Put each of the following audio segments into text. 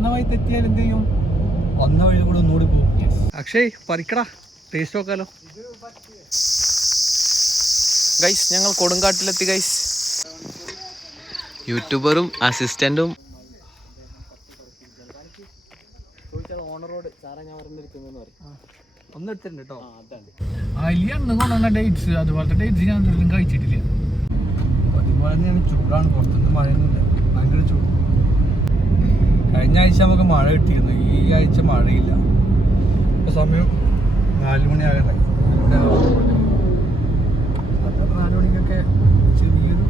വന്ന വഴി തെറ്റിയാൽ എന്ത് ചെയ്യും? വന്ന വഴി കൂടെ ഒന്നുകൂടി പോകും. അക്ഷയ് പറിക്കടാ. ടേസ്റ്റ് നോക്കാലോ. ഗൈസ് ഞങ്ങൾ കൊടുങ്കാട്ടിലെത്തി ഗൈസ് യൂട്യൂബറും അസിസ്റ്റന്റും ഒന്ന് എടുത്തിട്ടുണ്ട് കേട്ടോ അതിൽ അന്ന് കൊണ്ടുവന്ന ഡേറ്റ്സ് അതുപോലത്തെ ഡേറ്റ്സ് ഞാൻ ഇതുവരെയും കഴിച്ചിട്ടില്ല. അതുപോലെ ചൂടാണ് പുറത്തുനിന്ന് മഴയൊന്നുമില്ല. ഭയങ്കര ചൂട്. കഴിഞ്ഞ ആഴ്ച നമുക്ക് മഴ കിട്ടിയിരുന്നു. ഈ ആഴ്ച മഴയില്ല. ഇപ്പൊ സമയം നാല് മണിയാകട്ടെ നാല് മണിക്കൊക്കെ ചെറിയൊരു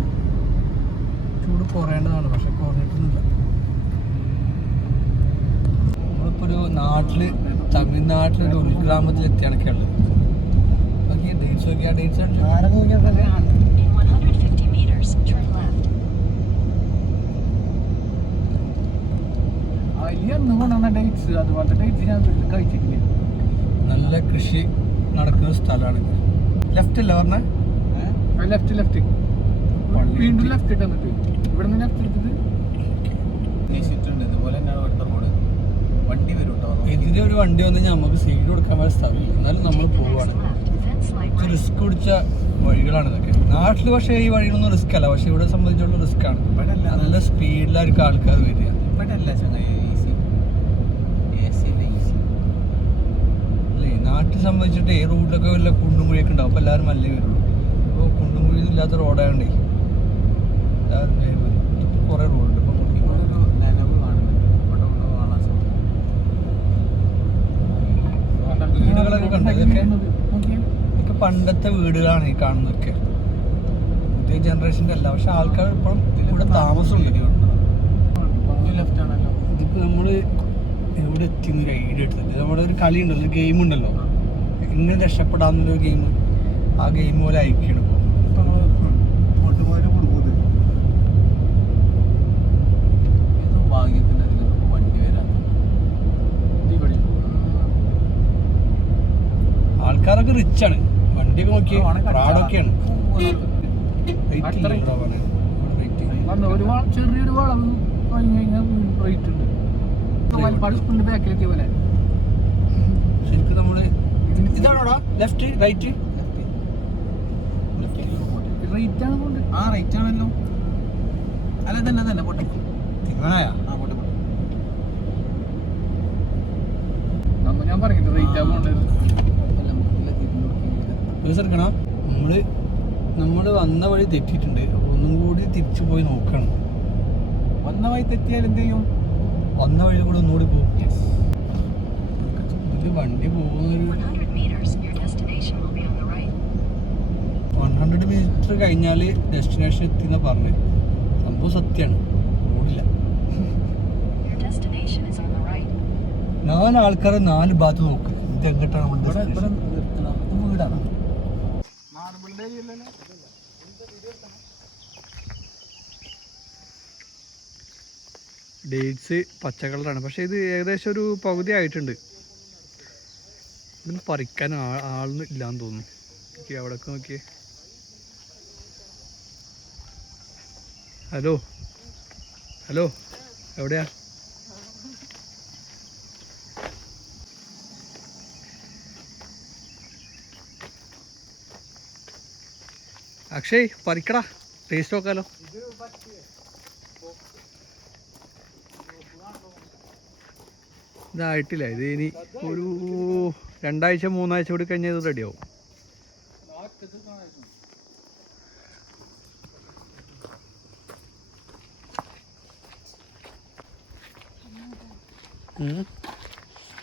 ചൂട് കുറയേണ്ടതാണ്. പക്ഷെ കുറഞ്ഞിട്ടൊന്നുമില്ല. നമ്മളിപ്പോ ഒരു നാട്ടിൽ തമിഴ്നാട്ടിലൊരു ഉൾഗ്രാമത്തിൽ എത്തിയാണ് കേരളം നോക്കിയാ ഡേറ്റ്സ് നോക്കിയാ ഡേറ്റ്സ് In ഡേറ്റ്സ് തന്നെ ഞാൻ കഴിച്ചിട്ടില്ല? നല്ല കൃഷി നടക്കുന്ന സ്ഥലമാണ് ലെഫ്റ്റ് അല്ല പറഞ്ഞ? ലെഫ്റ്റ് ലെഫ്റ്റ് വീണ്ടും ലെഫ്റ്റ് ഇട്ട് എന്നിട്ട് ഇവിടെ നിന്ന് ലെഫ്റ്റ് എടുത്തിട്ട് അന്വേഷിച്ചിട്ടുണ്ട് ഇതുപോലെ തന്നെയാണ് ഇവിടുത്തെ റോഡ് വണ്ടി വരും കേട്ടോ. എതിരെ ഒരു വണ്ടി വന്ന് നമുക്ക് സൈഡ് കൊടുക്കാൻ പറ്റിയ സ്ഥലമില്ല. എന്നാലും നമ്മൾ പോവാണ്. റിസ്ക് പിടിച്ച വഴികളാണ് ഇതൊക്കെ. നാട്ടിൽ പക്ഷേ ഈ വഴികളൊന്നും റിസ്ക് അല്ല. പക്ഷെ ഇവിടെ സംബന്ധിച്ചുള്ള റിസ്ക് ആണ്. നല്ല സ്പീഡിലായിരിക്കും ആൾക്കാർ വരിക. ഇവിടെ അല്ല ചങ്ങായി ഈസി എ സി അല്ല ഈസി അല്ലേ നാട്ടിൽ സംബന്ധിച്ചിട്ട് ഈ റോഡിലൊക്കെ വല്ല കുണ്ടുമുഴിയൊക്കെ ഉണ്ടാവും. അപ്പോൾ എല്ലാവരും മല്ലേ വരുള്ളൂ. അപ്പോൾ കുണ്ടുമുഴിയൊന്നും ഇല്ലാത്ത റോഡായോണ്ടേ എല്ലാവരും വേഗം വരും കുറേ റോഡുണ്ട്. ഉണ്ടോ. വീടുകളൊക്കെ കണ്ടോ ഇതൊക്കെ? ഇതൊക്കെ പണ്ടത്തെ വീടുകളാണ് ഈ കാണുന്നതൊക്കെ. പുതിയ ജനറേഷന്റെ അല്ല. പക്ഷെ ആൾക്കാർ ഇപ്പോഴും ഇവിടെ താമസമുണ്ട്. ഇതിപ്പോൾ നമ്മൾ എവിടെ എത്തിയെന്ന് ഒരു ഐഡിയ എടുത്തിട്ട്. നമ്മുടെ ഒരു കളി ഉണ്ടല്ലോ. ഗെയിം ഉണ്ടല്ലോ. എങ്ങനെ രക്ഷപ്പെടാമെന്നൊരു ഗെയിം ആ ഗെയിം പോലെ അയക്കണം ഇത്? ഭാഗ്യത്തിന് അതിലൊന്നും വണ്ടി വരാത്ത ആൾക്കാരൊക്കെ റിച്ച് ആണ്. വണ്ടിയൊക്കെ നോക്കി ആണെ പ്രാഡൊക്കെയാണ് ചെറിയൊരു റേറ്റ് ഉണ്ട്. വലപ്പാട് സ്കൂളിന്റെ ബാക്കിലെത്തിയ പോലെ. ശരിക്കും നമ്മൾ ഇതാണോടാ? ലെഫ്റ്റ് റൈറ്റ് റൈറ്റ് ആണ് പോണ്ട്. ആ റൈറ്റ് ആണല്ലോ. അല്ല തന്നെ തന്നെ പോട്ടെ. ആ പോട്ടെ പോട്ടെ. നമ്മ ഞാൻ പറഞ്ഞിട്ട് റേറ്റ് ആ പോണ്ടത് നമ്മൾ നമ്മൾ വന്ന വഴി തെറ്റിട്ടുണ്ട് ഒന്നും കൂടി തിരിച്ചു പോയി നോക്കണം. വന്ന വഴി തെറ്റിയാൽ എന്ത് ചെയ്യും? വന്ന വഴി കൂടെ ഒന്നുകൂടി പോകും വണ്ടി പോകുന്നൊരു 100 meters, your destination will be on the right. One hundred meter കഴിഞ്ഞാൽ ഡെസ്റ്റിനേഷൻ എത്തി എന്നാ പറഞ്ഞത് സംഭവം സത്യമാണ് റോഡില്ല Your destination is on the right. നാല് ആൾക്കാരെ നാല് ഭാഗത്ത് നോക്ക്. ഇത് എങ്ങോട്ടാണ് വീടാണ്. ഡേറ്റ്സ് പച്ച കളറാണ് പക്ഷേ ഇത് ഏകദേശം ഒരു പകുതി ആയിട്ടുണ്ട്. ഇതിന് പറിക്കാൻ ആളൊന്നും ഇല്ലാന്ന് തോന്നുന്നു. നോക്കി അവിടെയൊക്കെ നോക്കിയേ. ഹലോ? ഹലോ? എവിടെയാ? അക്ഷയ് പറിക്കടാ. ടേസ്റ്റ് നോക്കാലോ. ഇതായിട്ടില്ല. ഇത് ഇനി ഒരു രണ്ടാഴ്ച മൂന്നാഴ്ച കൂടി കഴിഞ്ഞാൽ ഇത് റെഡിയാവും.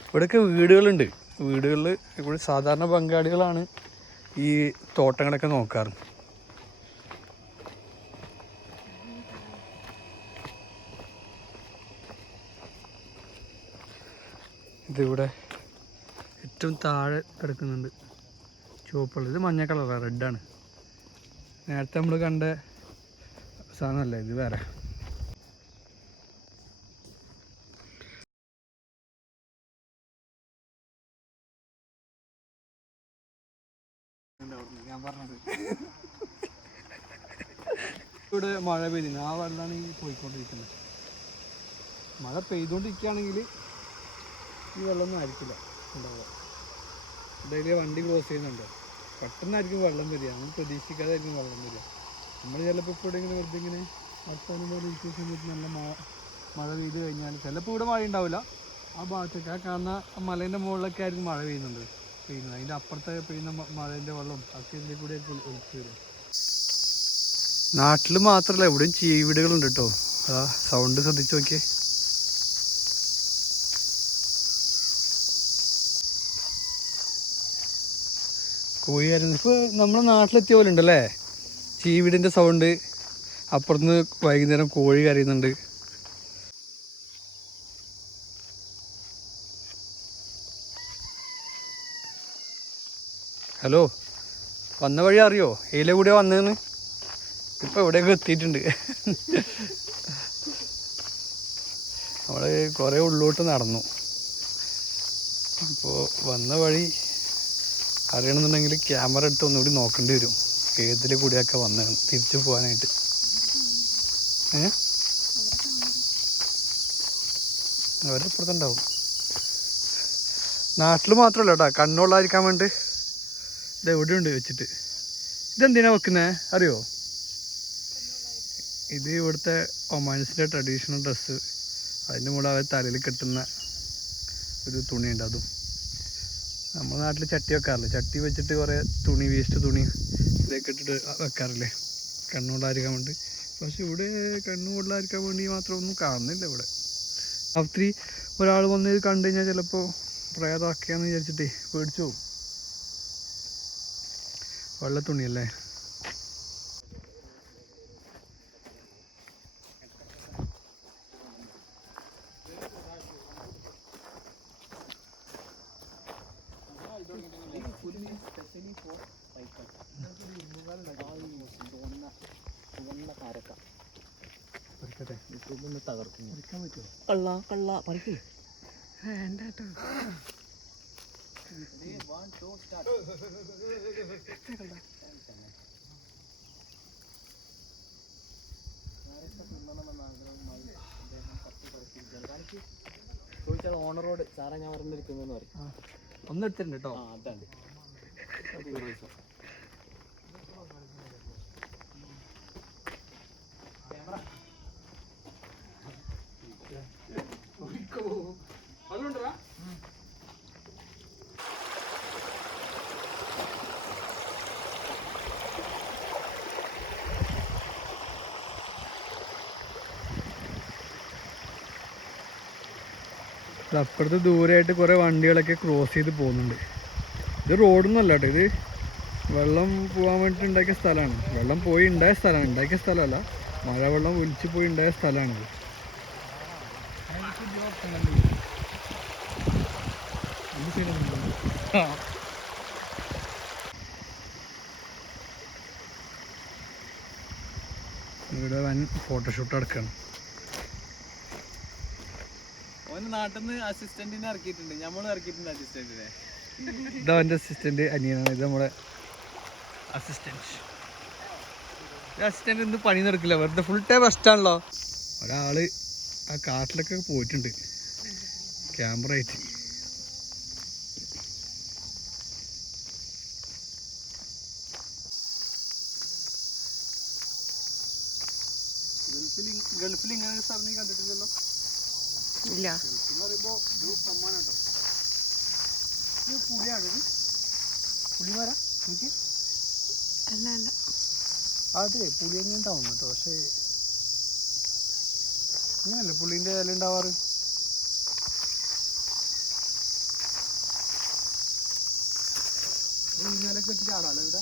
ഇവിടെയൊക്കെ വീടുകളുണ്ട്. വീടുകളിൽ ഇവിടെ സാധാരണ ബംഗാളികളാണ് ഈ തോട്ടങ്ങളൊക്കെ നോക്കാറ്. ഇതിവിടെ ഏറ്റവും താഴെ കിടക്കുന്നുണ്ട്. ചുവപ്പുള്ളത്. ഇത് മഞ്ഞ കളറാണ് റെഡാണ് നേരത്തെ നമ്മൾ കണ്ട സാധനമല്ല? ഇത് വേറെ. ഇവിടെ മഴ പെയ്തിന് ആ വെള്ളമാണ് ഈ പോയിക്കൊണ്ടിരിക്കുന്നത്. മഴ പെയ്തുകൊണ്ടിരിക്കുകയാണെങ്കിൽ ഈ വെള്ളമൊന്നും ആയിരിക്കില്ല ഉണ്ടാവുക. ഡെയിലി വണ്ടി ക്രോസ് ചെയ്യുന്നുണ്ട്. പെട്ടെന്നായിരിക്കും വെള്ളം വരിക. നമ്മൾ പ്രതീക്ഷിക്കാതായിരിക്കും വെള്ളം വരിക. നമ്മൾ ചിലപ്പോൾ ഇപ്പോൾ ഇങ്ങനെ വെറുതെ ഇങ്ങനെ വർത്തമാനം പോലെ ഇരിക്കുന്ന സമയത്ത് നല്ല മഴ മഴ പെയ്ത് കഴിഞ്ഞാൽ ചിലപ്പോൾ ഇവിടെ മഴ ഉണ്ടാവില്ല. ആ ഭാഗത്തേക്ക്. ആ കാണുന്ന മലേന്റെ മുകളിലൊക്കെ ആയിരിക്കും മഴ പെയ്യുന്നുണ്ട്. പെയ്യുന്നത്. അതിന്റെ അപ്പുറത്തെ പെയ്യുന്ന മഴേന്റെ വെള്ളം ഒക്കെ ഇതിന്റെ കൂടെ ആയിരിക്കും ഒലിച്ച് വരും. നാട്ടിൽ മാത്രമല്ല എവിടെയും ചീവീടുകളുണ്ട് കേട്ടോ. സൗണ്ട് ശ്രദ്ധിച്ച് നോക്കിയേ. കോഴിയായിരുന്നു ഇപ്പോൾ നമ്മുടെ നാട്ടിലെത്തിയ പോലെ ഉണ്ടല്ലേ? ചീവിടിന്റെ സൗണ്ട് അപ്പുറത്തുനിന്ന് വൈകുന്നേരം കോഴി കരയുന്നുണ്ട്. ഹലോ വന്ന വഴി അറിയോ? ഏലെ കൂടെ വന്നതെന്ന്? ഇപ്പൊ എവിടെയൊക്കെ എത്തിയിട്ടുണ്ട്? നമ്മൾ കുറേ ഉള്ളോട്ട് നടന്നു. അപ്പോൾ വന്ന വഴി അറിയണമെന്നുണ്ടെങ്കിൽ ക്യാമറ എടുത്ത് ഒന്നുകൂടി നോക്കേണ്ടി വരും. ഏതിലെ കൂടിയൊക്കെ വന്നതാണ് തിരിച്ചു പോകാനായിട്ട്. ഏ? അവരപ്പുറത്തുണ്ടാവും നാട്ടിൽ മാത്രമല്ല കേട്ടോ കണ്ണുള്ളായിരിക്കാൻ വേണ്ടി ഇത് എവിടെയുണ്ട് വെച്ചിട്ട്. ഇതെന്തിനാ വെക്കുന്നേ? അറിയോ? ഇത് ഇവിടുത്തെ ഒമാൻസിന്റെ ട്രഡീഷണൽ ഡ്രസ്സ്. അതിന്റെ മുകളിൽ അവർ തലയിൽ കെട്ടുന്ന ഒരു തുണിയുണ്ട് അതും. നമ്മുടെ നാട്ടിൽ ചട്ടി വെക്കാറില്ല? ചട്ടി വെച്ചിട്ട് കുറേ തുണി വേസ്റ്റ് തുണി ഇതൊക്കെ ഇട്ടിട്ട് വെക്കാറില്ലേ? കണ്ണുകൊള്ളാതിരിക്കാൻ വേണ്ടി. പക്ഷെ ഇവിടെ കണ്ണുകൊള്ളാതിരിക്കാൻ വേണ്ടി മാത്രം ഒന്നും കാണുന്നില്ല ഇവിടെ. രാത്രി ഒരാൾ വന്ന് ഇത് കണ്ടു കഴിഞ്ഞാൽ ചിലപ്പോൾ പ്രേതാക്കിയാന്ന് വിചാരിച്ചിട്ടേ പേടിച്ചു പോകും വെള്ള തുണിയല്ലേ? കള്ള കള്ള. പറിക്കേ ചോദിച്ചാൽ ഓണറോട് സാറേ ഞാൻ പറഞ്ഞിരിക്കുന്നു പറയും. ഒന്നെടുത്തിട്ടുണ്ട് കേട്ടോ അതാണ് ഇത് അപ്പുറത്ത് ദൂരെയായിട്ട് കുറേ വണ്ടികളൊക്കെ ക്രോസ് ചെയ്ത് പോകുന്നുണ്ട്. ഇത് റോഡൊന്നും അല്ല കേട്ടോ ഇത് വെള്ളം പോകാൻ വേണ്ടിയിട്ട് ഉണ്ടാക്കിയ സ്ഥലമാണ്. വെള്ളം പോയി ഉണ്ടായ സ്ഥലമാണ് ഉണ്ടാക്കിയ സ്ഥലമല്ല. മഴ വെള്ളം ഒലിച്ച് പോയി ഉണ്ടായ സ്ഥലമാണിത് ഇവിടെ വൻ ഫോട്ടോഷൂട്ട് നടക്കുകയാണ് ഓന് നാട്ടിൽ നിന്ന് അസിസ്റ്റന്റിനെ ഇറക്കിയിട്ടുണ്ട്. നമ്മളും ഇറക്കിയിട്ടുണ്ട് അസിസ്റ്റന്റിനെ ഇതാ അസിസ്റ്റന്റ് അനിയനാണ്. ഇത് നമ്മുടെ അസിസ്റ്റന്റ് അസിസ്റ്റന്റ് ഇന്ന് പണി നടക്കില്ല വെറുതെ ഫുൾ ടൈം റെസ്റ്റാണല്ലോ ഒരാൾ ആ കാട്ടിലൊക്കെ പോയിട്ടുണ്ട്. ക്യാമറ ആയിട്ട്. ഗൾഫിൽ ഗൾഫിൽ ഇങ്ങനെ ഒരു സ്ഥലം നീ കണ്ടിട്ടില്ലല്ലോ? ഇല്ല. അല്ല അല്ല. അതെ പുളി തന്നെ ഉണ്ടാവും കേട്ടോ. പക്ഷേ അങ്ങനല്ലേ പുളിന്റെ ഇല ഉണ്ടാവാറ്? ഇന്നലൊക്കെ ഇട്ട് ചാടാലോ ഇവിടെ?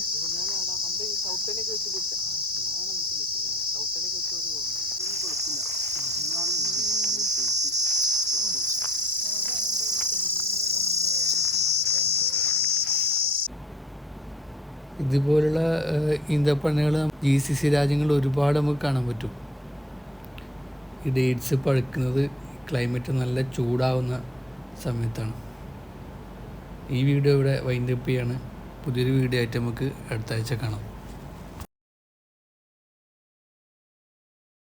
ഇതുപോലുള്ള ഈന്തപ്പഴങ്ങൾ ജി സി സി രാജ്യങ്ങളിൽ ഒരുപാട് നമുക്ക് കാണാൻ പറ്റും. ഈ ഡേറ്റ്സ് പഴുക്കുന്നത് ക്ലൈമറ്റ് നല്ല ചൂടാവുന്ന സമയത്താണ്. ഈ വീഡിയോ ഇവിടെ വൈൻഡപ്പ് ചെയ്യാണ്. പുതിയൊരു വീഡിയോ ആയിട്ട് നമുക്ക് അടുത്ത ആഴ്ച കാണാം.